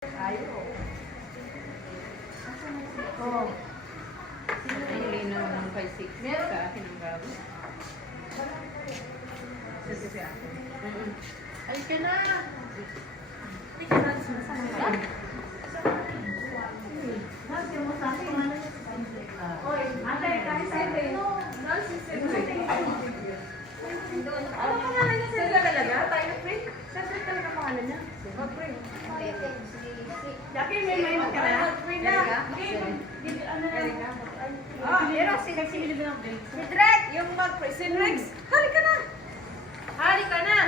Ayaw. Oo. Ang linaw ng kay Six sa akin ang gawin. Kasi ako. Ay ka na! Hindi ka na sumasama. Nasi mo sa akin, ano yung Oy, ate, kahit sa ate. Ano pangalan niya? Sila talaga? Tayo, pre? Siyempre talaga pangalan niya. Pre. Dati may ka na? Pre na. Ano na? Ah, pero nagsimili din ako. Si Drek, yung mag-pre. Si Rex, halika na. Halika na.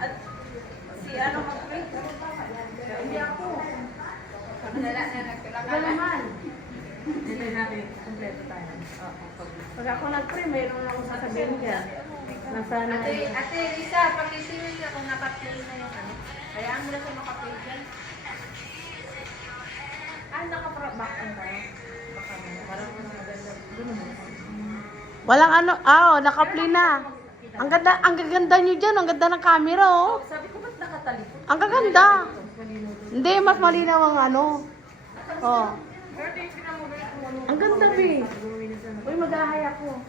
At si ano mag-pre? Hindi ako. Ikaw naman. Dito natin, kompleto tayo. Pag ako nag-pray, mayroon akong sasabihin niya. Nasana. Ate Lisa, pag-isiwin niya kung naka-play na yung ano. Hayaan mo na sa naka-play dyan. Ah, naka-back on tayo. Baka parang maganda. Walang ano, naka-play na. Ang gaganda niyo dyan, ang ganda ng camera, oh. Sabi ko, ba't nakatalikod? Ang gaganda. Hindi, mas malinaw ang ano. Oh. Pero yung pinamugay ko ano. Ang ganda, Bi. Uy, mag-ahay ako.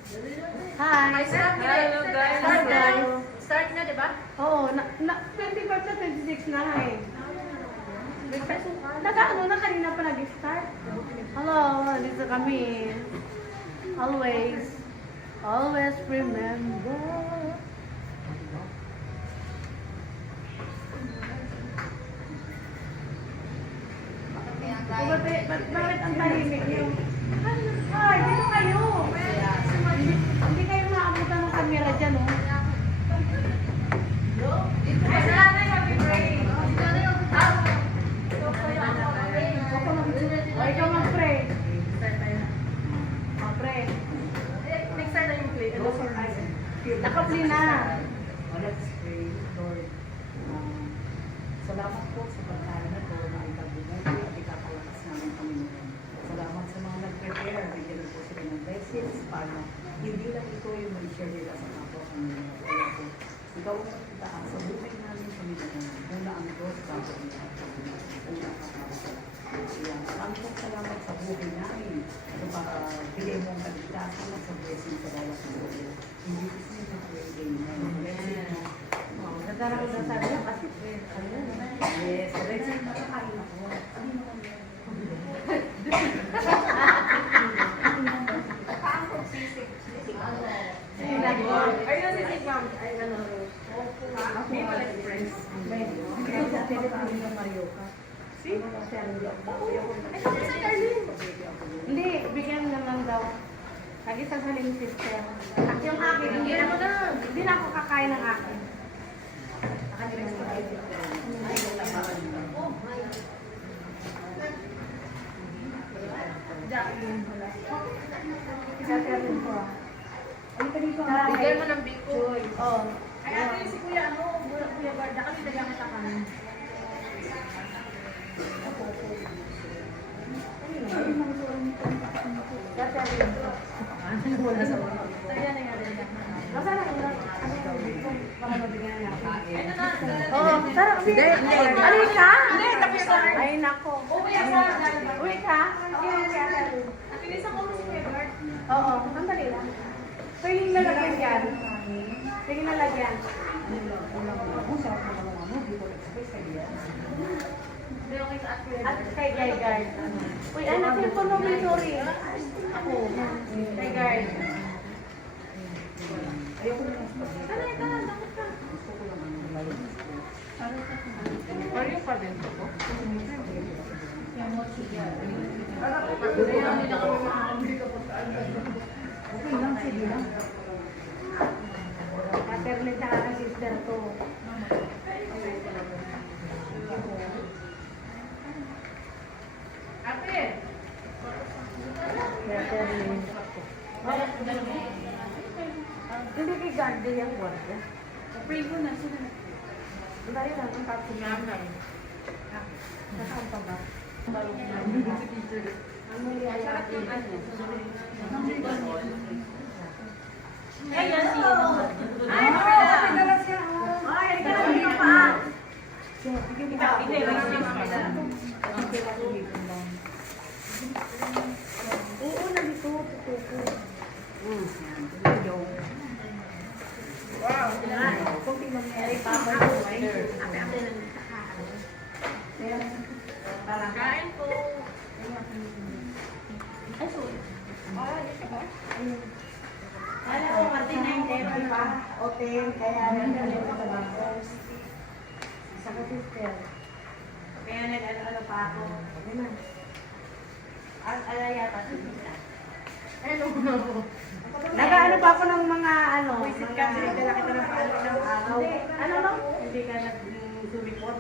Hi. Hello guys. Hi, guys. Start na, di ba? Oo, 25 na 26 na eh. Nag-ano na kanina pa nag-start. Hello, dito kami. Always remember. Bakit ang tahimik niyo? Ay, dito kayo. Hindi kayo maabutan ng camera dyan, oh. Ay, sana yung happy birthday. O, ikaw mag-pray. Pray. Next time na yung play. Naka-play na. Let's pray, Lord. Salamat po sa pagkain na ito na ikabubuti at ikapalakas namin Panginoon. Salamat sa mga nag-prepare. Bigyan po sila ng blessings para hindi lang ito yung may-share nila sa kapwa Panginoon. Kaya po, ikaw ang itaas sa buhay namin Panginoon. Una ang Diyos, bago ang lahat Panginoon. Una ang kapalakas. Kaya maraming salamat sa buhay namin. So para bigay mo ang kaligtasan at sa blessing sa bawat buhay. Hindi ko siya pray. Amen. Nadarang na sabi niya kasi Yes, Alexis, nakakain ako. Ayun si Sig Ma'am. Ay, ano. Ako pala si friends. Hindi ko sa telepono ng Mario ka. See? Hindi, bigyan naman daw. Lagi sa saling sister. At yung akin, hindi na ako kakain ng akin. Isasarin ko. Bigay mo ng biko. Oh. Ay, ate, si Kuya, ano, Kuya Barda, kami dagang kita kami. Isasarin ko. Wala sa mga. So, yan na yan. Nasaan ang para mabigyan niya ako? Ay, na. Oo, tara kasi. Alin ka? Hindi, tapos na. Ay, nako. Uwi ka. Uwi ka? Okay, okay. At ilis ako si Kuya Bard. Oo, sandali lang. Pwede lalagyan yan. Pwede lalagyan. Hindi, okay sa at Kuya At Bard. kay Guard. Uy, anak yung puno mo, sorry. Ako. Kay Guard. Ayoko na lang sa Sanay ka, dapat ka. Pareho pa din ito ko. Okay lang, sige lang. Paternity tsaka ng sister ko. Ate! Hindi kay Guard din yung word. Pray mo na. Sino na? Dali lang, ang tapos Nanay. Nasaan pa ba? Balong na. Sarap yung ano. Ay, nagdala siya. Ay, nagdala siya pa. Oo, nandito. Tutuko. Kung tingnan mo yan, Kain po. Wala ko, pati 9:30 pa. O 10, kaya nandito sa bangko. Isa ka sister. Kaya nag-ano pa ako. Ano na? Alaya pa sister. Ano? Nag-ano pa ako ng mga ano, mga dala kita ng paano ng araw. Ano lang? Hindi ka nag-sumipot.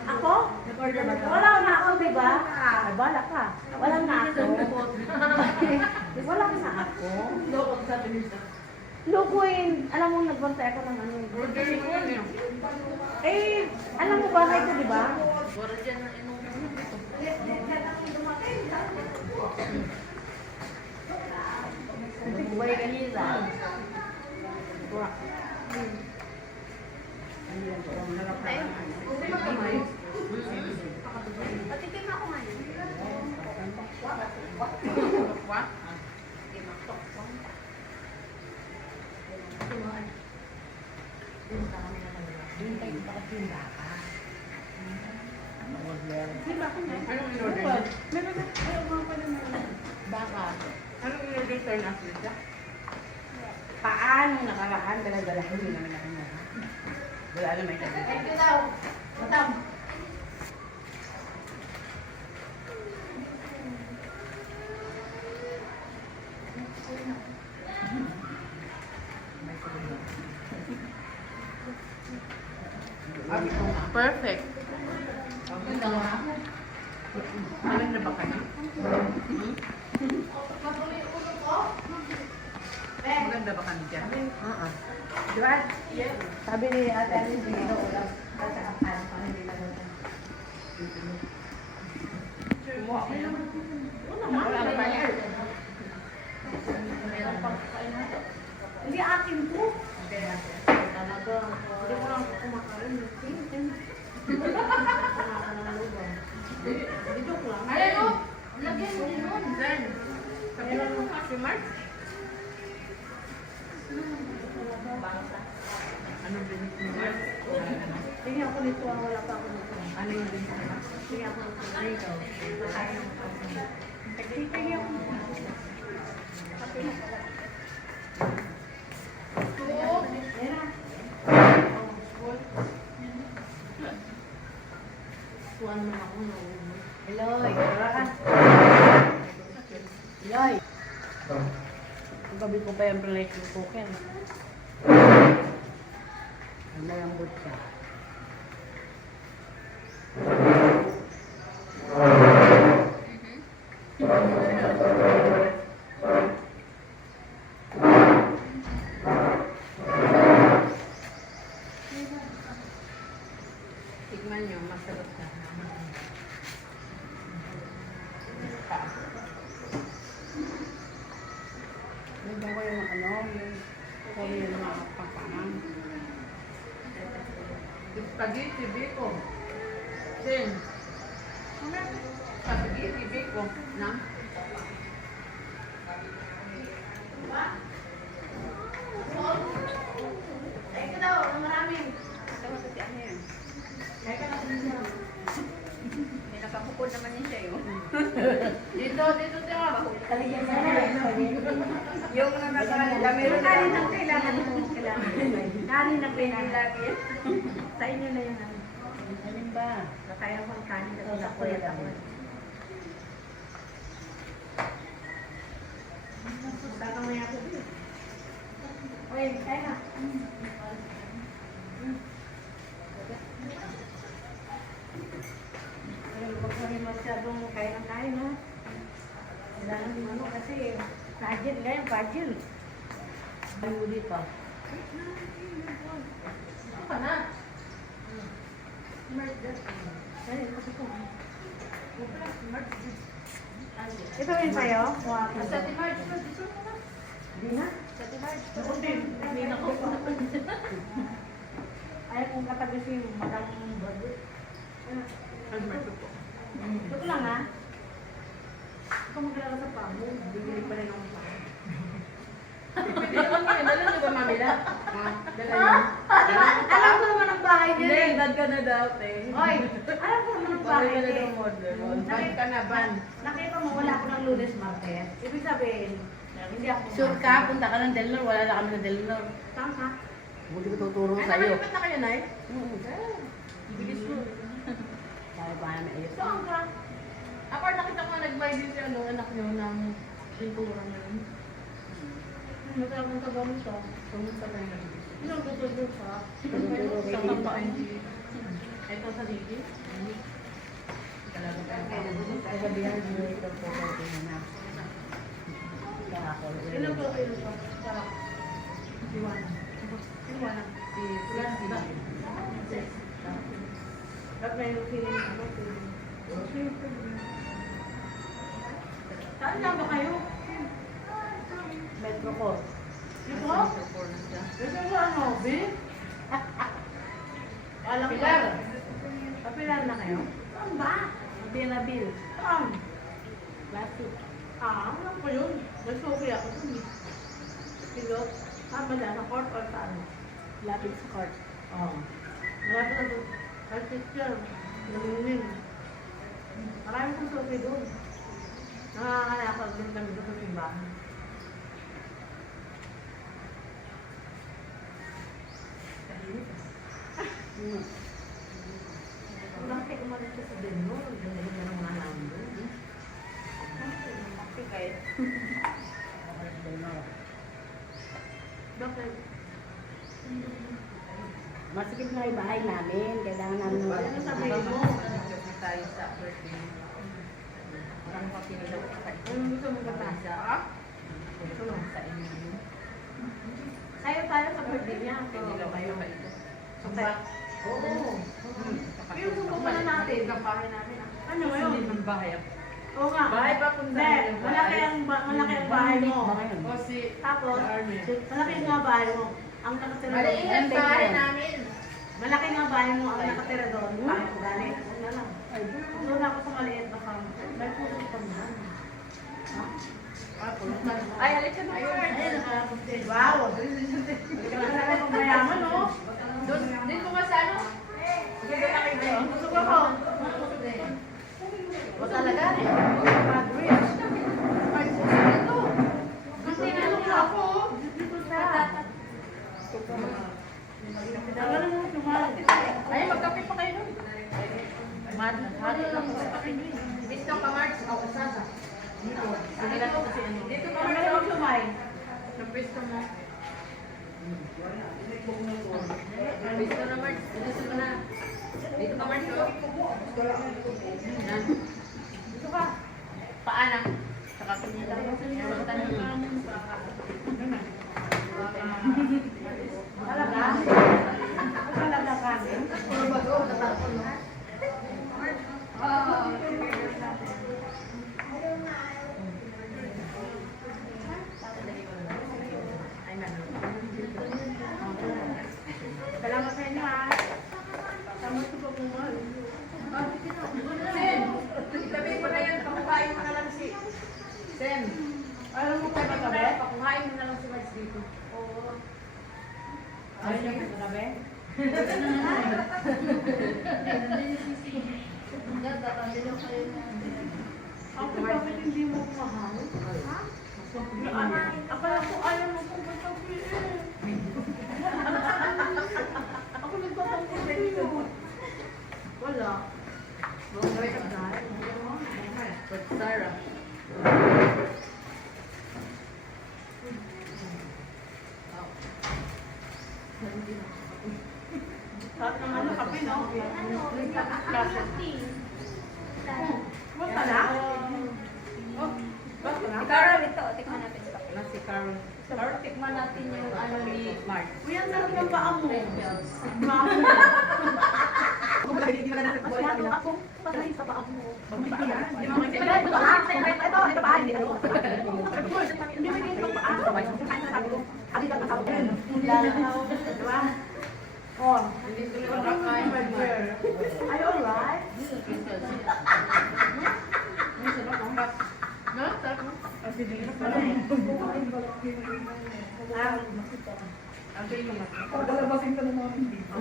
Ako? Wala na ako, di ba? Ay, bala ka. Wala na ako. Wala na ako. Lukuin. Alam mo, nagbantay ako ng ano. Eh, alam mo bahay ko, di ba? Bora dyan na inom. Buhay kanila. Patikim ako ngayon. Anong in-order sa'yo na sila? Paano nakaraan? Dala-dala hindi naman ako na. Wala naman ito. Thank you daw. Matam. Perfect. Malang na ba kayo? Maganda ba kami dyan? Diba? Sabi ni Ate Alice, hindi na ulam. At saka parang paano hindi na ulam. Wala pa yan. Hindi akin po. Talaga. Hindi ko lang kumakain. Dito ko lang. Ayan o! Lagyan mo din nun. Then, sabihan mo kasi Mark. Ano binis mo Mark? Tingnan ako nito, wala pa ako nito. Ano yung binis mo Mark? Tingnan ako nito. Dito. Makain ako. Tingnan ako nito. Tuwan mo ako na ulo. Eloy, Eloy. Ang gabi ko pa yung plate yung cooking. Ang malambot ka. Tignan nyo, masarap na. Nandun ko yung ano, yung kuri yung mga papangang. Spaghetti biko. Then, spaghetti biko. Na? Ito daw, ang maraming. May nakapukod naman niya siya yun. Dito, dito, dito. Kaligyan na lang. Yung nakakalala, meron na. Kanin ang kailangan mo. Kanin ang kailangan. Sa inyo na yung ano. Kanin ba? Kaya ko ang kanin kasi sa kuyat ako. Saka may ako din. Oy, kaya na. Huwag kami masyadong kaya ng kain, ha? Kailangan din ano kasi pagil, ngayon pagil. Ay, uli pa. Ano ka na? Ay, kasi ko. Ito rin sa'yo? Sa Timarch, gusto mo na? Hindi na. Sa Timarch. Ako din. Hindi na ko. Ayaw kong katagasi yung madang bago. Ito lang ha. Ikaw maglalala sa pamo. Bibili pa rin ako sa pamo. Pwede naman ngayon. Dala niyo ba, Mamila? Dala niyo. Alam ko naman ang bahay niya eh. Dad ka na daw, te. Oy, alam ko naman ang bahay Bakit ka na niya daw eh. model? Ban ka na, ban. Nakita mo, wala ako ng Lunes Martes. Ibig sabihin, hindi ako. Sure ka, punta ka ng Delnor, wala na kami ng Delnor. Tama. Buti ko tuturo Ay, sa'yo. nakalipat na kayo, Nay? Bilis mo. Sabi pa namin ayos. Saan ka? Ako, nakita ko nag-buy din si anak niyo ng pintura ngayon. Masarap ng tagamit ka. Pumunta na yun. Ilang tutulog ka? Sa kampaan. Ito sa Digi. Talaga tayo. Kagabihan mo ito po ko na. Kahapon. Ilang tutulog ka? Sarap. Iwanan. Iwanan. Si Plastic. At may feeling ano? Saan na ba kayo? Metro ko. Dito? Dito sa ano? B? Alam ko. Pilar. Papilar na kayo? Saan ba? Bill. Saan? Plastic. Alam ko yun. Nagsuki ako dun eh. Pilot. Ba na? Sa court or saan? Lapit sa court. Oo. Malapit na doon. Ay, teacher. Namingin. Marami kong suki doon. Nangangalakal din kami doon sa simbahan. Bakit umalis ka sa Denver? Ganda na ng mga namin doon. Bakit kahit? Bakit? Masikip na yung bahay namin. Kailangan namin ng Ano sabihin mo? Tayo sa birthday. Parang papinilaw ka tayo. Ano gusto mo katasa? Ito lang sa inyo. Sayo tayo sa birthday niya. Pinilaw kayo ba ito? Okay. Oo. Yung subukan na natin. Ang bahay namin. Ano Hindi ngayon? man bahay ako. Oo nga. Bahay pa kung Hindi. Malaki ang bahay mo. O si Tapos, malaki nga bahay mo. Ang nakatira Maliit ang bahay namin. Malaki nga bahay mo. Ang nakatira doon. Bahay mo gani. Huwag na lang. Doon ako sa maliit na kamo. Dahil po sa pagmahal. Ha? Ay, halik ka na. Ayun, nakalapos din. Wow! Talaga pang mayaman, no? Doon, din ko nga sa ano? Sige, doon na kayo. Busog ako. O talaga? Mag-rich. Ito. Gusto na lang ako. Dito sa. Tagal mo sumali. Ay, magkape pa kayo doon. Hali lang sa kape. Gusto ka, March? Ako, Sasa. Dito. Dito kasi ano. Dito ka, Tagal March. mo sumali. Sa pwesto mo. Pwesto na, March. Dito ka na. Dito ka, March. Yan. Gusto ka? Paana? Saka pinila. Talaga? Talaga kami? Salamat sa inyo ha. Salamat sa pagmumahal. Sen! Sabi mo na yan, pakuhain mo na lang si... Sen! Alam mo pa Sabi mo ba na yan, pakuhain mo na lang si March dito. Oo. Ayaw niya sa gabi? Ako bakit hindi mo mahal? Ha? Akala ko ayaw mo kung magsabi eh. Ako nagtatampo sa iyo. Wala. But Sarah. Lahat ng ano, kape, no? Basta na? Oh, basta na? Carol, ito. Tikman natin ito. Na si Carol. Carol, tikman natin yung ano ni March. Uy, ang sarap ng paa mo. Mamo. Mas mato ako. Patay sa paa mo. Hindi mo Ito pa. Hindi mo yung paa. Adi ka kasama ko. Diba? Oh. Hindi tuloy makakain. Are you alright? No? Sarap mo? Ang feeling mo. Pagdalabasin ka na namin dito.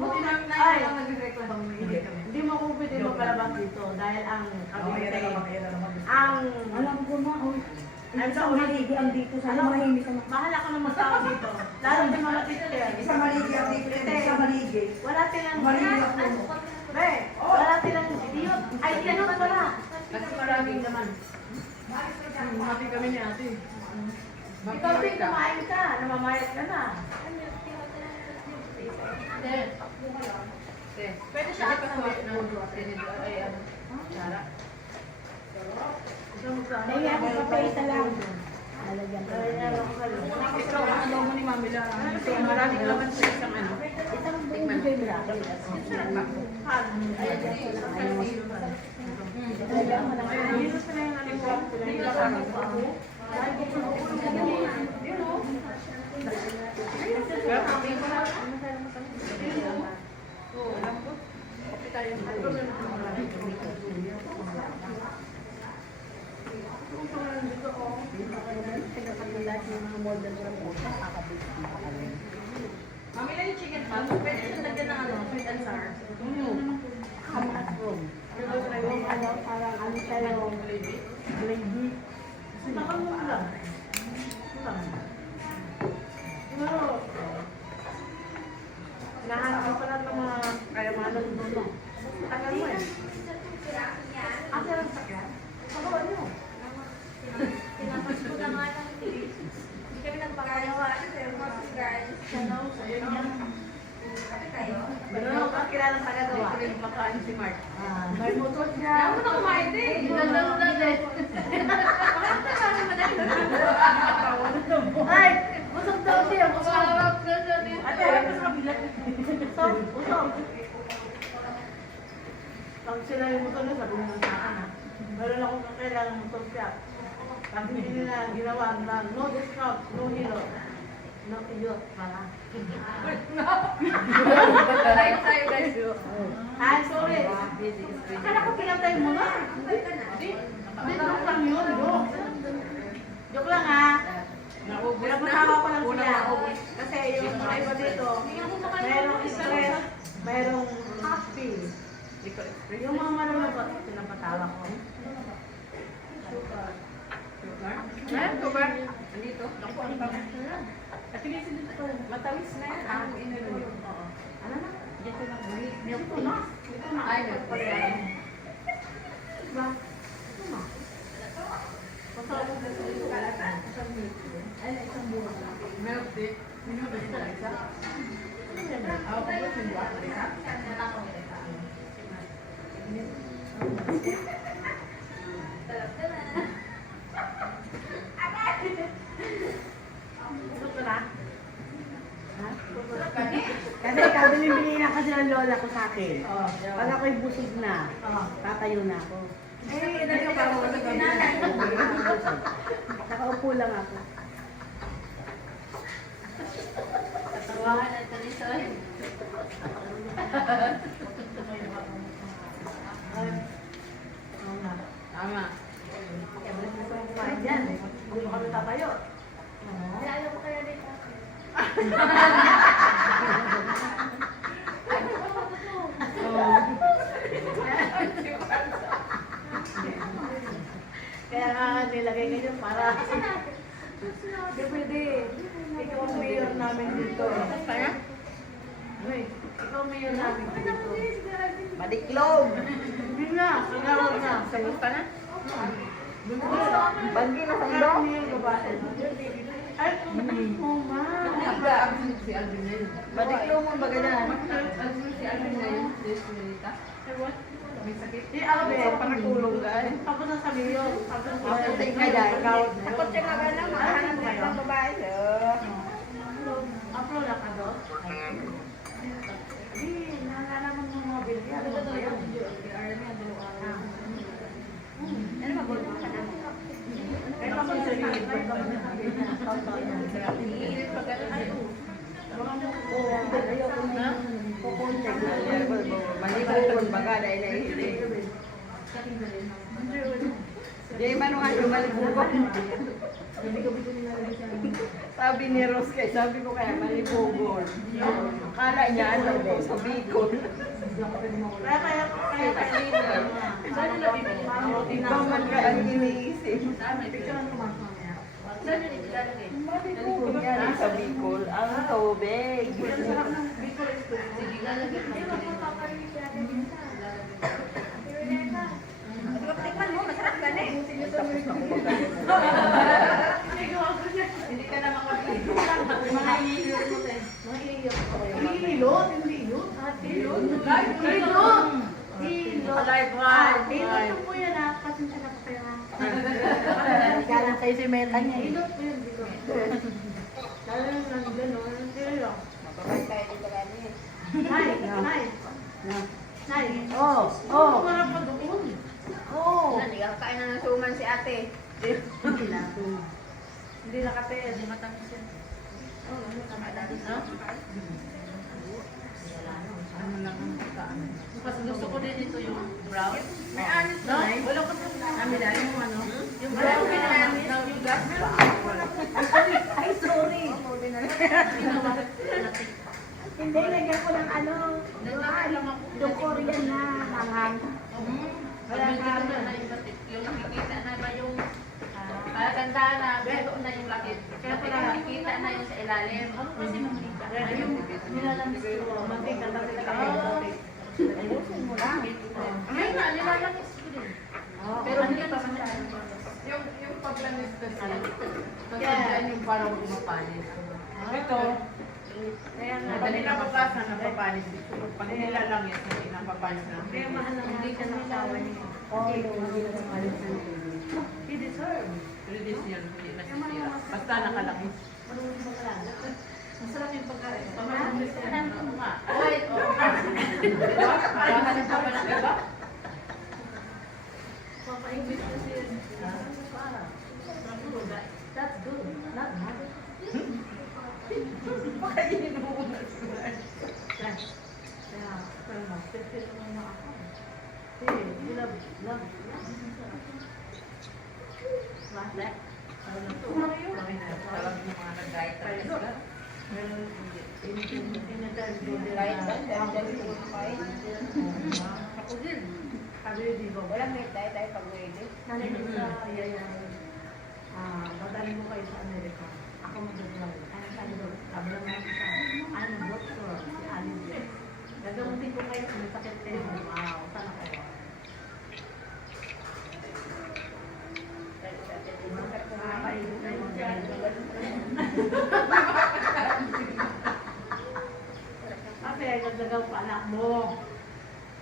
Buti namin na Ay. lang nagre-reklamo. Hindi mo ko pwede magpalabas dito dahil ang Kaya na naman, kaya na naman. ang Alam ko na, oy. I'm Isang sorry. maligi ang dito. Sana mahimik ka na. Bahala ka na magtao dito. Lalo din mga teacher. Isang maligi ang dito. Isang maligi. Wala silang Maligi ang puno. Be, wala silang idiot. Ay, idiot wala. Kasi maraming naman. Mati kami ni ate. Ikaw din kumain ka. Namamayat ka na. Pwede siya ata sa ay ano? Sara. Kaya ako kapayta lang. Lalagyan ka. Ikaw, ang mo ni Mami lang. So, maraming laman sa isang ano. Isang buong bibig lang. Mami lang yung chicken pot. Pwede siya lagyan ng ano, sweet and sour. Parang ano tayo, gravy. Sinakan mo lang. Pero, nahanap ko lang ng mga kayamanan doon. Tagal mo eh. Ate lang sakyan? Pagawa niyo. Tinapos ko na nga ng tea. Hindi kami nagpakagawa. Pero mga guys. Ayun yan. Kapit tayo. Meron ako kakilala sa gagawa. Ito rin makain si Mark. May motor siya. Ayaw mo na kumain din. Ay! Busog daw siya. Busog. Ate, ay sa kabila. Busog. Busog. Pag sila yung motor niya, sabi nila sa akin ha. Meron akong kakilala ng motor siya. Pag hindi nila ginawa na no discount, no hero. No idiot. Pala. Tayo guys. Ay, sorry. Akala ko pinatay mo na. Hindi, joke lang yun. Joke. Joke lang ha. Pinapatawa ko lang sila. Kasi yung mga iba dito, mayroong stress, mayroong happy. Yung mga malulabot, pinapatawa ko. Meron ko ba? Andito? At least dito. Matawis na yan. Ang inano yun. Oo. Ano na? Dito na. Dito na. Dito na. Ay, milk tea. Diba? Dito na. Masarap na sa iyo. Isang milk tea. Ay, isang buwan na. Milk tea. Hindi mo ba dito isa? Ako ba yung buwan? Isa? Gusto ko na? Ha? Kasi kabili-bili na kasi ng lola ko sa akin. Pag ako'y busog na, tatayo na ako. Eh, nagka pa ako sa gabi. Nakaupo lang ako. Tawahan na ito ni Sol. Tama. Yan, gusto kami tatayo. Lalo ko kaya dito. Kaya nga nilagay kayo para... Hindi pwede. Ikaw ang mayor namin dito. Kaya? Uy, ikaw ang mayor namin dito. Madiklog! Hindi na, sagawag na. Sagot ka na? Bagi na sa Ang mayor babae. Ay, oh ma. Si Alvin na yun. Madiklog mo ba ganyan? Si Alvin na yun. Si Melita. May sakit. Si Albert, Panagulong guys. tapos na sa mayor. Tapos na sa Take ka dyan. Takot siya nga na, makahanap kayo. babae. Apro na ka doon? Hindi, nangalaman mo mga bilya. Ano ba yun? Iinit pag ano ay Malibog, baga, dahil na hindi. Di man nga yung malibog. Sabi ni Rose kay, sabi ko kaya malibog. Akala niya ano ko sa Bicol. Kaya Ikaw man ka ang iniisip. picturean ko mamaya. saan yun ilalagay? Malibog yan sa Bicol. Ang tubig. Sige, lalagay mo. Tikman mo, masarap ka na eh. Hindi ka na makapili. Mga ihilot mo tayo. Mga ihilot. Hindi yun. Hilot. Hilot. Alive one. Hilot po yan ha. Pasensya na po kayo ha. Galang kayo si Meta niya. Hilot po yun. Hilot. Lalo yung gano'n. Hilot. Mapapay tayo dito kami. Nay. Nay. Nay. Oh, oh, Wala pa doon. oh. Hindi ka kain na ng suman si ate. Hindi nakataya. Hindi matamis yan. Mas gusto ko din ito yung brown. May anis No? na eh. Wala ko sa Kami dahil yung ano. Yung brown yung gas. Ay, sorry. Hindi, lagyan ko ng ano. Yung Korean na hanghang. Wala ka na yung nakikita na ba yung ganda na pero na yung lakit. Kaya pala nakikita na yung sa ilalim. Ano kasi mamita? Yung nilalangis ko. Mantika na sila kami. Ayusin mo lang. Ayun na, nilalangis ko din. Pero hindi pa masyado. Yung paglanis kasi, kasi yung parang umapanis. Ito, Kaya nga. pag ninabukasan, napapanis. Pag nilalangis, hindi napapanis na. Kaya mahal na hindi siya nakasawa niya. Oh, hindi na malis na He deserve. Release yan, hindi nasisira. Basta nakalangis. Marunong makalala. Masarap yung pagkain. Pamahalan ko nga. Ay, oo nga. Diba? Pamahalan ka pa ng iba? Papa-English kasi yun. That's good. Not bad. Pakainin mo muna sila. Kaya, pero mas-feel ko na ako. Hey, love. What? Sarap yung mga nag-diet na sila. Kahit ba? Dahil yung kain. Ako din. Sabi di ba? Walang may tayo pag ready. Nanay ko sa yaya. Dadalhin mo kayo sa Amerika. Ako mag-vlog. Sabi lang natin sa ano, doctor, si Alice. Gagamutin ko kayo kung may sakit kayo. Wow, sana kayo. Nakakaibo kayo. Kasi ay nagdagaw pa anak mo.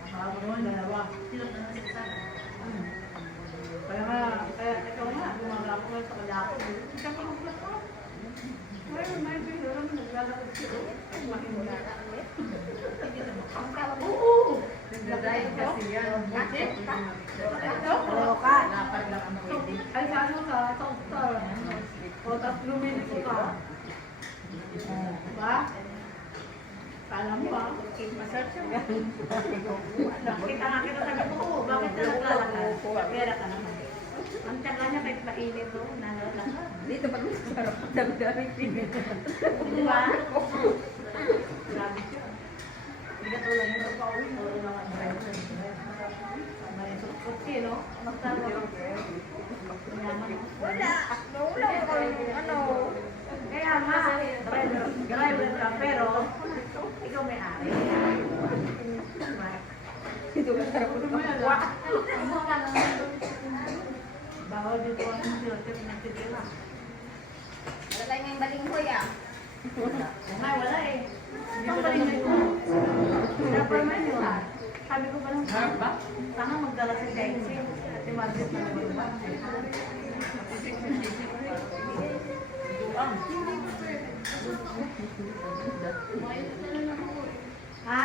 Nakakawa mo, dalawa. Sino na nasa sana? Kaya ikaw nga, gumagawa ko sa kanya ako. Ikaw ka mag-vlog. Well, may video naman naglalakad siya. Mahimula. Oo! Nag-diet kasi yan. Kaloka. Lapad lang ang pwede. Ay, sa ano ka? Sa star. O, tapos luminis ko ka. Diba? Kala mo ba? Masarap siya. Nakita nga kita sabi ko, "Oh, bakit ka naglalakad? Pera ka naman." Ang tiyaga niya kahit mainit to, nalalakad. Dito pa rin sarap. Dami-dami. Diba? Grabe siya. Hindi ka tulad nito pa uwi, puro mga driver. May kotse, no? Magtama ko. Wala. Nawala ko ano. Kaya nga, driver ka, pero ikaw may ari. Dito ka sarap ko nakuha. Bawal dito ang filter na titira. Wala tayo ngayong balinghoy ah. Nga, wala eh. Hindi ko rin mo. Dapat man yun. Sabi ko ba lang, Harap ba? sana magdala si Dexy. At imagine na naman ba? Ha?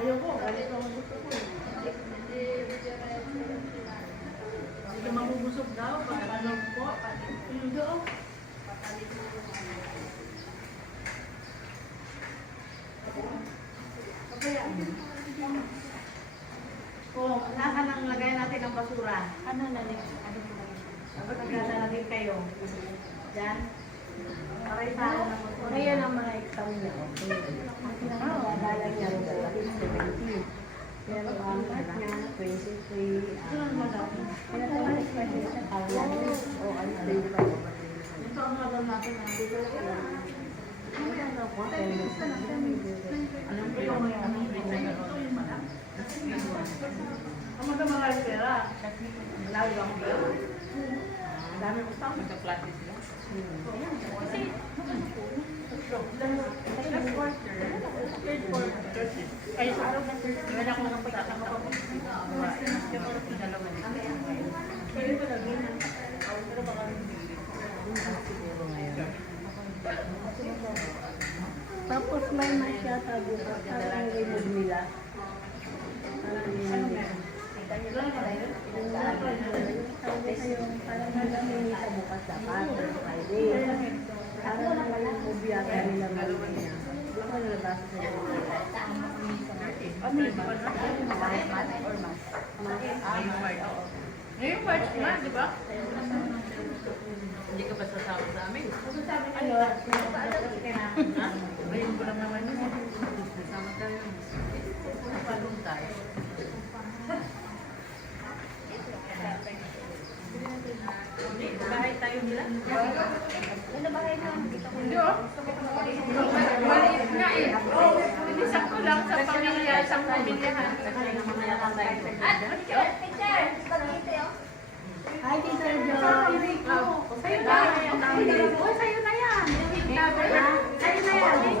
Ayoko, ganito ang gusto ko. Sige, mabubusog daw. Pag ano po, hindi oh. Oh, nasa nang lagay natin ang basura. Ano na rin? Ano po lang? Dapat nagdadalagin kayo. Diyan. Para isahan ng basura. Ngayon ang mga exam niya. Ang pinakadala niya rin sa 70. Pero ang art niya, 23. Kaya naman expression siya, kaya o ano, 25. Ito ang magandang natin. Alam ko yung ang mga pera. Malawi ako ba? Ang dami ko sa magka-klase sila. Kasi, ay, sa araw na wala ko nang pagkakama pa. Pwede ko lagi na. Pero baka siguro ngayon. Tapos may masyata bukas parang remove nila. Parang meron? Parang nalamin sa bukas dapat. Friday. Parang remove yata nila mga niya. Doon ko nalabasa sa iyo. Ano yung mas or mas? Ngayong March na, di ba? Hindi ka ba sasama sa amin? Ano? Ha? Bayan ko lang naman yun. Sasama tayo. Palong tayo. Bahay tayo nila? Ano bahay na? Hindi oh. Maliit nga eh. Hindi sakto lang sa pamilya, isang pamilyahan. At, picture! Hi, Teacher Joy. Sa'yo na yan. Oh, sa'yo na yan. Sa'yo na yan. Thank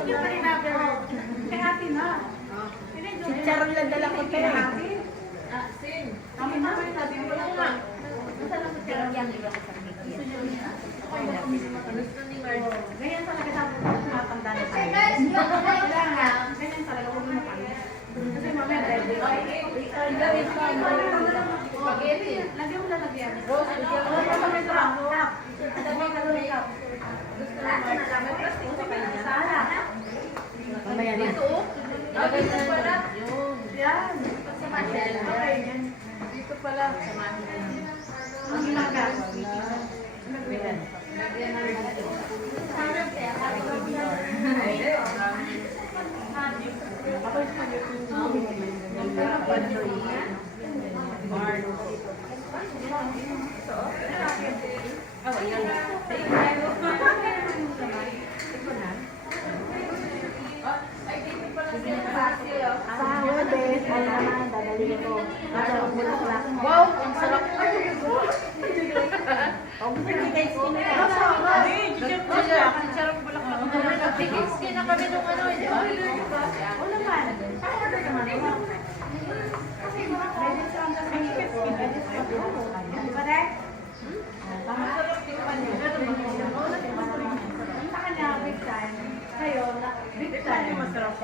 you pa rin, Abel. Kay ate na. Si Charon lang dala ko kay ate. Sing. Kami na rin sabi mo lang nga. Gusto ni Marge. Ganyan talaga sa matanda na tayo. Ganyan talaga kung mo kami. Kasi mamaya dahil Spaghetti. lagi mo lalagyan. Rose, bigyan mo Ano pa may trabaho? Mamaya na. Dito oh. Lagay mo pala. Yun. Yan. Samahin na. Okay, yan. Dito pala. Samahin na. Ang ginagawa. Sa Webes, ay naman, dadali ko. Masarap bulaklak. Wow, ang sarap. Sarap bulaklak. Nagtigil skin na kami nung ano. Di ba? O naman. Pa-order naman ako. Kasi medyo sa ang may skin. Di ba, Dek? Masarap din pa niyo. Ang kanya, big time. Kayo, big time. Masarap.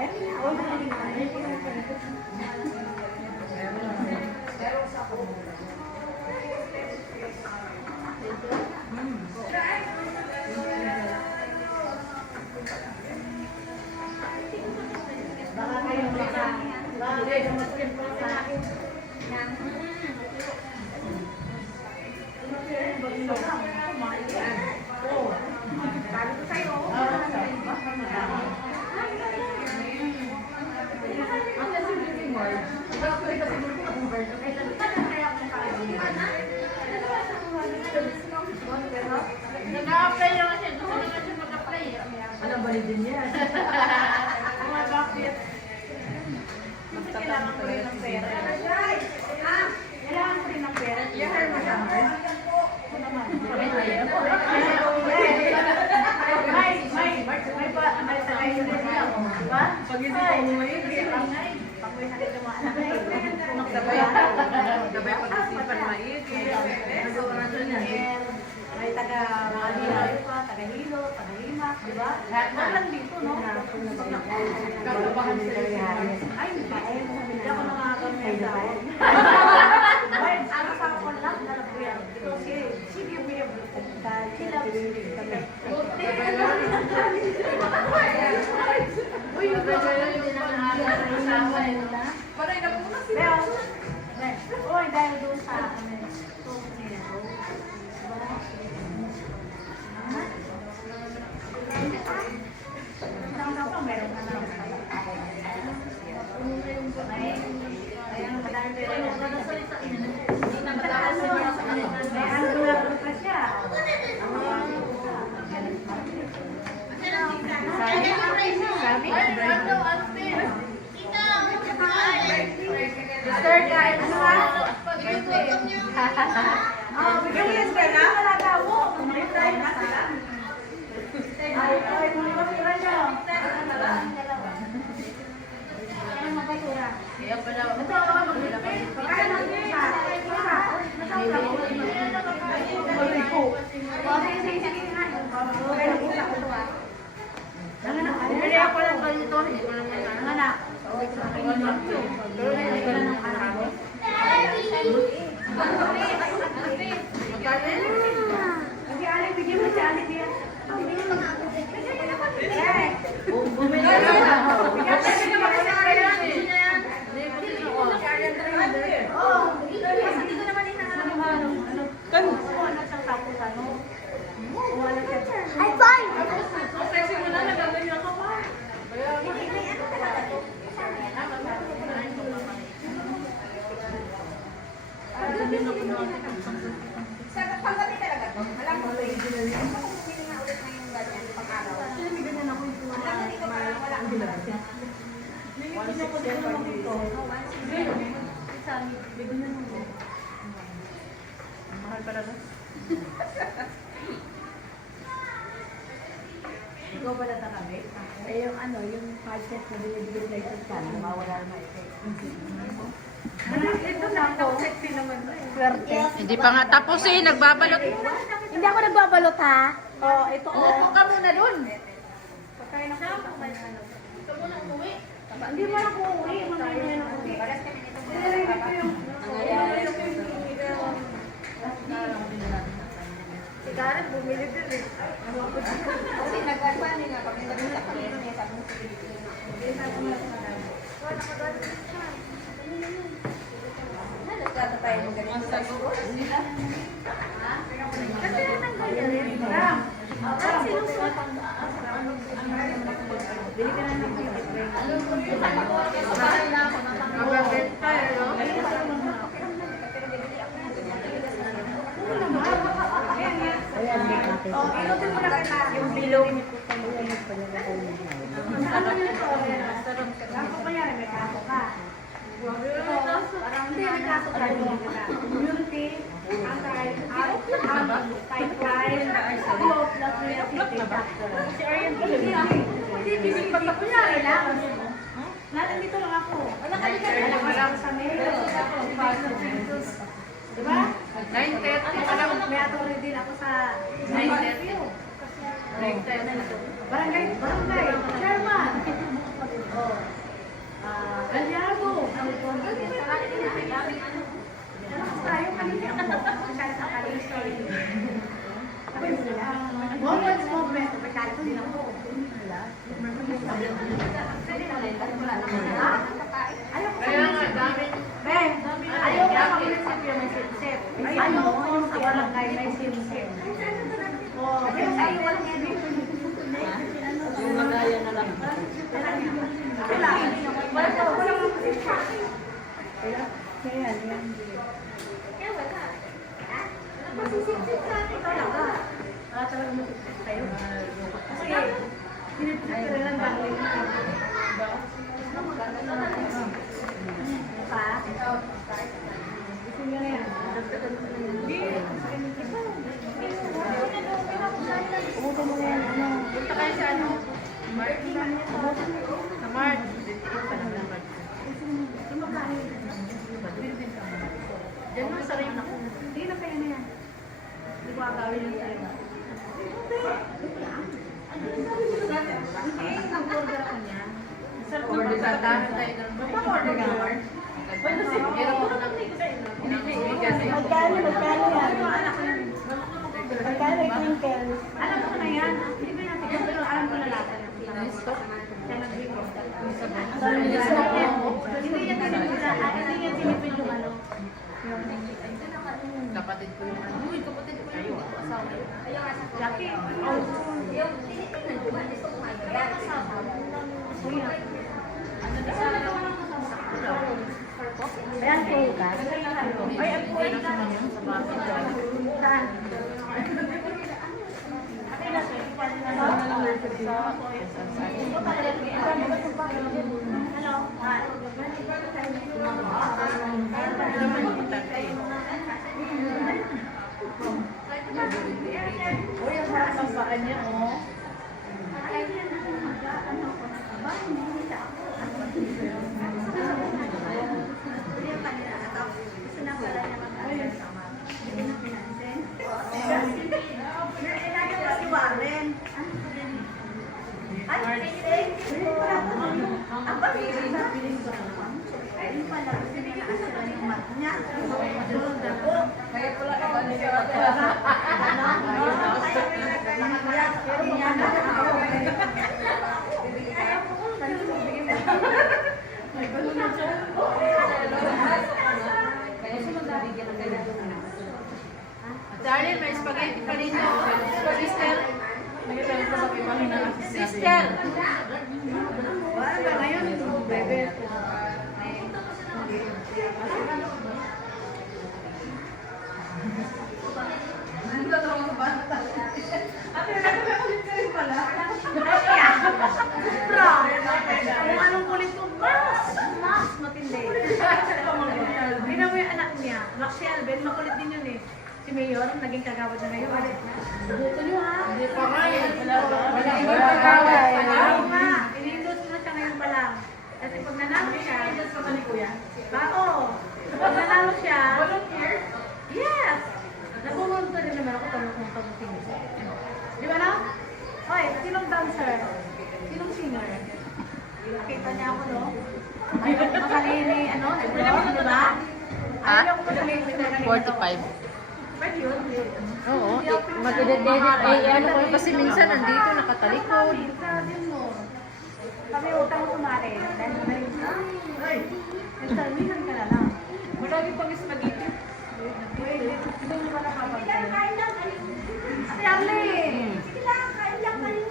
Baka kayo sa akin. Sabi ko sa'yo. Nag-a-apply naman siya. Gusto naman siya mag-apply. Ano ba din yan? Mga bakit? Kasi kailangan ko rin ng pera. Kailangan ko rin ng pera. I-hire mo siya. May sakay yun din niya. Diba? Pag-isip mo ngayon, Pakoy sakit ng mga anak na ito. gabay pag-isipan maigi. Nag-oorasyon yan. May taga-Hilo pa, taga-Hilo, taga-Limak, di ba? Lahat lang dito, no? Ay, hindi ako nakakamay sa ako. Ay, ano sa ako lang, lalap ko yan. Sige, may sila. Uy, yung hindi naman nakakasama eh. Dami. Ano, ante? Sister, kain ano ha? Oh, bigyan mo yan sila. Wala ka mo. Ay, kung basura nyo. Kaya pala, Pagkain ng isa. bumili ako ng ganito. Hindi ko naman Anak. Kasi Ali, bigyan mo si Ali diyan. bumili ako. Bigyan mo si Arian eh. Mahal pala ba? Ikaw ba natakabit? Eh, yung ano, yung budget na binibigay na ito ka, mawala na effect. Ito na ako. Sexy naman. Swerte. Hindi pa nga tapos eh, nagbabalot. Hindi ako nagbabalot ha. Oh, ito Upo ka muna dun. Pagkain ako. Ito muna umuwi. Hindi mo na ako uwi. Mamaya na ako uwi. Si Karen bumili din eh. Kasi nagkakpan nga kami nagkita kami ng sabi mo tayo ng ganito. Kasi natanggal yan eh. Ram. At sinusuot. Bili ka na ng ticket. Mababenta eh, no? Ayan, hindi natin. Oh, inutin mo na kita. Yung bilog. Ang kumpanyari, may kaso ka. Parang hindi, may kaso ka. Community, pipeline, plus relationship factor. Si Arian, hindi, bisig pagkakunyari lang. Nandito lang ako. Wala ka lang sa mail. Diba? 9:30 pa lang. May attorney din ako sa 9:30. Barangay, chairman. Oh. Galyabo. Tayo kanina. Moments, movement. Pagkalit din ako. Ayaw ko Kaya nga, dami. Ben, ayaw ko sa munisipyo may sinsip. Ayaw ko sa barangay may sinsip. Oh, ayaw sa iyo walang Yung magaya na lang. Kaya yan. Masisip sa atin talaga. Talaga masisip kayo. Kasi, pinipili lang dahil. Pa? Gusto nyo na yan. Umutin mo na yan, ano. Punta kayo sa ano? March. Sa March. Pa lang ng March. Diyan mo sa rin ako. Hindi na kayo na yan. Hindi ko agawin yung sa'yo. Hindi, nag-order ako niya. Order sa tahan tayo doon. Order ka naman. Meron ko ng bigas eh. Magkano yan? Magkano yung twinkle? Alam ko na yan. Hindi ba natin yan? Pero alam ko na lahat. Kaya nag-ring ko. Hindi yan tinipid yung ano. Kapatid ko yung ano. Uy, kapatid ko yung asawa. Jackie. Ayan po ka. Ay, ang po ka. Saan? Akin na, sir. Uy, ang sarap ng saan niya, oh. Kaya pala iba niya. Darlene, may spaghetti pa rin yun. Sister. Sister. Wala ka ngayon, bebe. Kung anong kulit ko, mas matindi. Tingnan mo yung anak niya, Maxi Alben, makulit din yun eh. Si Mayor, naging kagawad na ngayon. Dito nyo ha? Hindi pa nga eh. Oo nga, ini-endorse ko na siya ngayon pa lang. Kasi pag nanalo siya, pag nanalo siya, yes! Napumunto rin naman ako tulong kung tingin. Di ba na? Oy, sinong dancer? Sinong singer? Nakita niya ako, no? Ayaw ko makalini, ano? Di ba? Ayaw ko makalini. 45. Pwede yun. Oo. Mag-edit. Eh, ano ko kasi minsan nandito, nakatalikod. Sabi mo. Kami utang mo sumali. Dahil na yun. Ay! Nagsalmihan ka na lang. Marami pang spaghetti. Hindi mo ba nakapagay? Ate Arlene! Sige lang, kain lang kayo.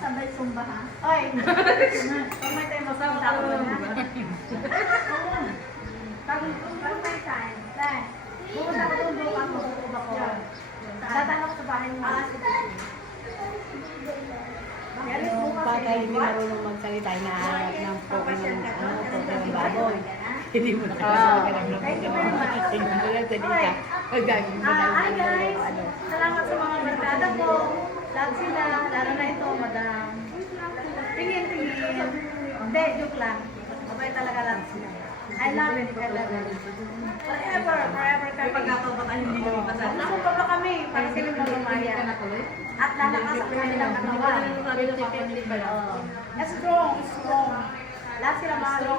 Sabay sumba ha? Oy! Pag may tayo masama sa ako na. Pag may time, dahil. Pumunta ko doon doon ako, tutulog ako. Tatanong sa bahay mo. Baka hindi marunong magsalita na ng program ng baboy. Hindi mo nakakasama ng program. Hindi mo lang salita. Magagawin mo lang Hi guys! ano. Salamat sa mga barkada ko. Lahat sila, lalo na ito, madam. Tingin. Hindi, joke lang. Mabay talaga lahat sila. I love it. Forever kami. Pagkakabatan hindi naman pasal. Nasupa pa kami para sila mamamaya. At lalakas ang kanilang katawan. Strong. Lahat sila mahal ko.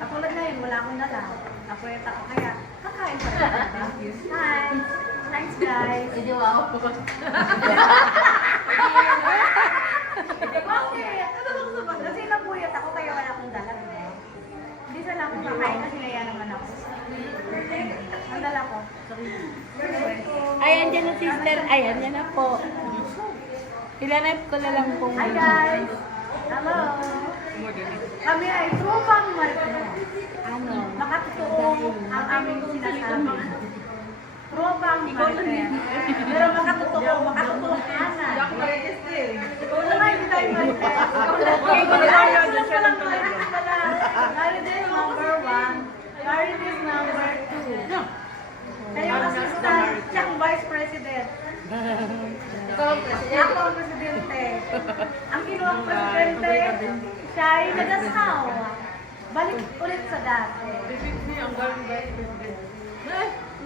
Katulad na yun, wala akong dala. Napuweta ko kaya, kakain pa rin. Hi! Thanks guys! Hindi wow. Bakit? Kasi napuyat ako kaya wala akong dala. Hindi sila akong kakain kasi naya naman ako. Ang dala ko. Ay, andyan na sister. Ay, andyan na po. Ilanap ko na lang po. Hi guys! Hello! Kami ay tropang Marikina. Ano? Makatotoo ang aming sinasabi. Tropang Marikina. Pero makatotohanan. Ikaw na hindi tayo Marites. Marites pala. Marites number 1. Marites number 2. Kayo assistant, siyang vice president. Ako ang presidente. Ang kinuwang presidente, siya ay nagasaw. Balik ulit sa dati. Ang galing ba?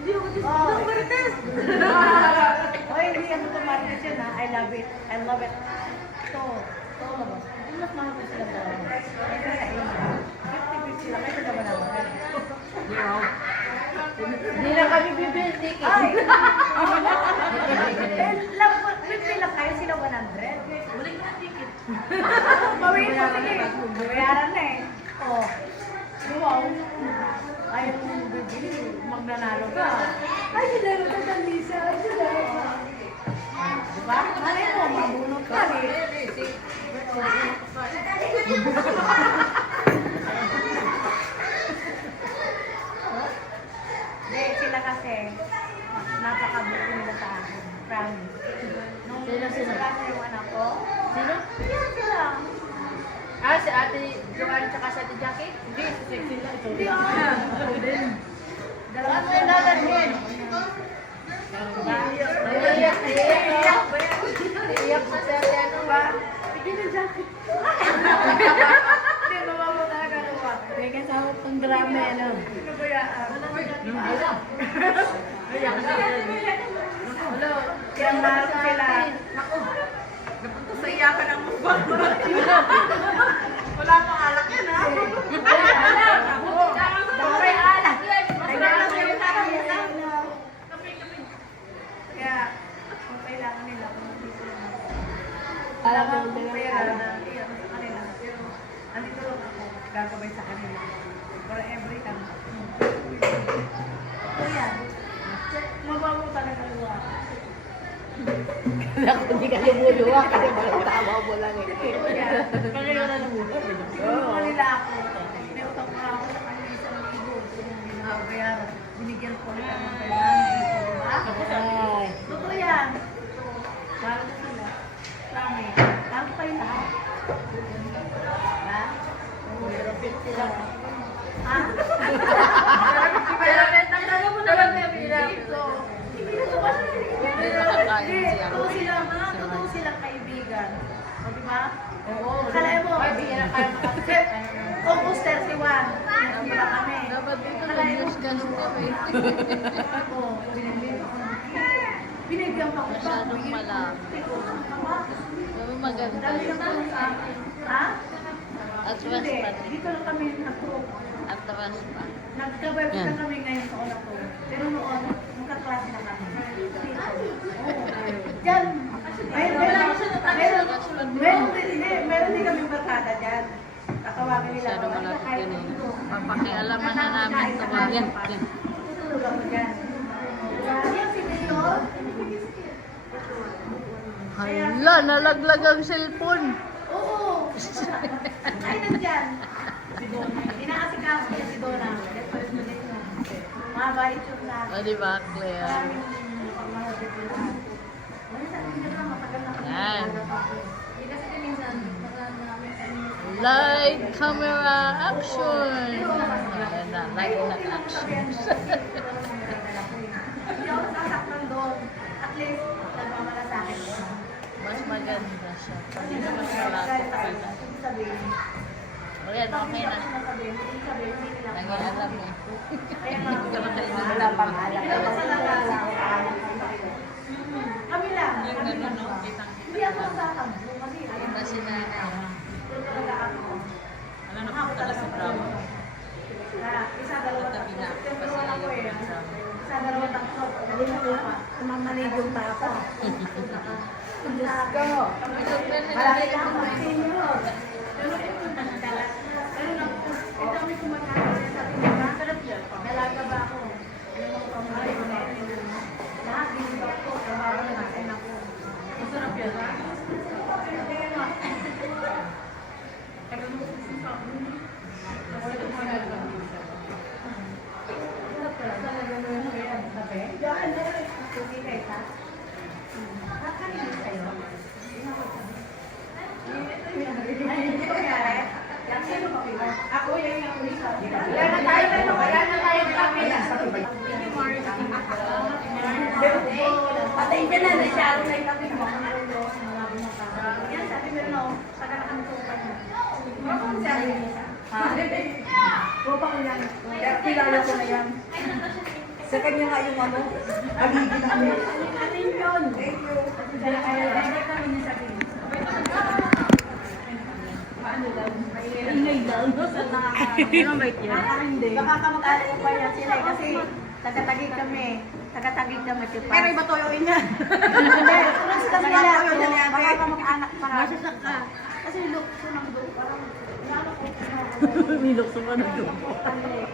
Hindi ako gusto Marites. Oy, hindi ako ito Marites yun ha. I love it. Ito. Yung mas mahal ko sila dalawa. Ito sa inyo. 50-50 sila. Kaya sila wala mo. Hindi na kami bibili ticket. Ay! Lang po, bibili lang kayo sila 100. Balik na ticket. Bawiin mo, sige. Bayaran na eh. Oh. Wow. Ayaw mo bibili. Magnanalo ka. Ay, sinaro ka ng Lisa. Diba? Malay mo, mabunot ka eh. Hindi, sila kasi napakabuti nila sa akin. Promise. Nung Sino? Wala na yung anak ko. Sino? Yan sila. Ah, si Ate Joanne tsaka si Ate Jackie? Hindi, si sexy lang. Ito Hindi, rin. ah. Ito din. Dalawa mo yung dadalhin. Iiyak na si Ate ano ba? Hindi na jacket. Hindi, mamamu talaga ano ba? May kasama pang drama ano. Sino ba yan? Iyak na. Hello. Kaya mahal ko sila. Napunta sa iyakan ang mukbang. Wala pang alak yan, ha? Dami alak. Masarap na yung alak yan, ha? Kaya, kung kailangan nila, kung dito lang. Alam mo, Kung kailangan na iyak sa kanila. Pero, andito lang ako, gagawin sa kanila. For every time. Kuya, mabago talaga luwa. Ako hindi ka lumuluwa kasi tama mo lang eh. Kuya, kaya na nabuto. Sinuha nila ako. May utang pa ako sa kanila 1,000. Binabayaran. Binigyan ko nila ng kailangan. Diba? Ay. Totoo yan. Mahal ko sila. Kami. Mahal ko kayo lahat. Ha? Sila. Ha? Pero nagtanong mo naman yung bilang. Totoo sila, mga totoo silang kaibigan. O, diba? Oo. Akala mo, Ay, bigyan na kayo makakasip. August 31. Pinagpila kami. Dapat dito Akala mo, nag-discuss kami. ako, binigyan ako ng binigyan pa ko. Masyadong malaki. Sabi maganda. Dami na kami sa ha? Atras Hindi, pa din. dito lang kami nag-group. Atras pa. Nagka-web na Yan. kami ngayon sa Olapo. Pero noon, magkaklase na kami. Diyan. Meron din kami barkada dyan. Tatawagin nila. Masyado "Ay, malapit kakain yun eh. dito." Papakialaman na namin ito. Yan. Tutulog ako dyan. Yan si Mayor. Hala, nalaglag ang cellphone. Oo. Ay, nandyan. Si Donna. Inaasikaso niya si Donna. Mabait yung lahat. O, di ba, Claire? Maraming pagmahal din yung lahat. Ay, sa akin na matagal na kami. Yan. Hindi kasi minsan, Light camera action. Ayan na, light na action. Hindi ako sasaktan doon. At least, nagmamalasakit ko. Mas maganda siya. Hindi na mas Kahit malapit tayo, pala. ibig sabihin, O yan, okay na. sabihin, ibig sabihin, hindi nila Lagi alam eh. Kaya nga, Hindi ka makainom. Wala pang alak. kami lang. Yung Kami ganun, lang no? ba? Kitang- Hindi ako tatambo kasi alam Na si nanay. Pero talaga ako. Ano na po talaga sa Bravo? Isa, dalawa, Tabi na ako tatlo. kasi Yung ako ayaw eh. ng Bravo. Isa, dalawa, tatlo. Nalimutan pa. Mamalig yung tapa. Diyos ko. Malaki lang ang senior. Pero ang dami kumakain sa atin. Masarap yan. Dalaga ba ako? Yung mga pamahal ko na yun. Lahat binigay ko. Trabaho na natin ako. Masarap yan. Tingnan mo. Tagal mo sa talaga mo yung kaya tabi? Diyan na. Tugi kayo ta? Kakainin kayo? Ay, hindi ko kaya. Yan sino pa pila? Ako yan yung isa. Yan na tayo. Yan na tayo kapila. Patay dyan na. Nasyaro na yung kapila. Yan sabi mo no. Taga na kami tupan mo. Ano sabi niya? Tropa ko yan. Kilala ko na yan. Sa kanya nga yung ano, agigin namin. Atin yun. Thank you. Kaya kami niya sabihin. Paano daw? Ingay daw. Ano ba ito? Hindi. Baka kamag-anak ko pa yan sila eh, kasi taga-tagig kami. Taga-tagig kami. Pero iba toyoin niya. Hindi. Basta sila. Baka kamag-anak pa. Masasak ka. Kasi lukso ng doon. Parang inaano ko. Nilokso ka na doon. Ano eh.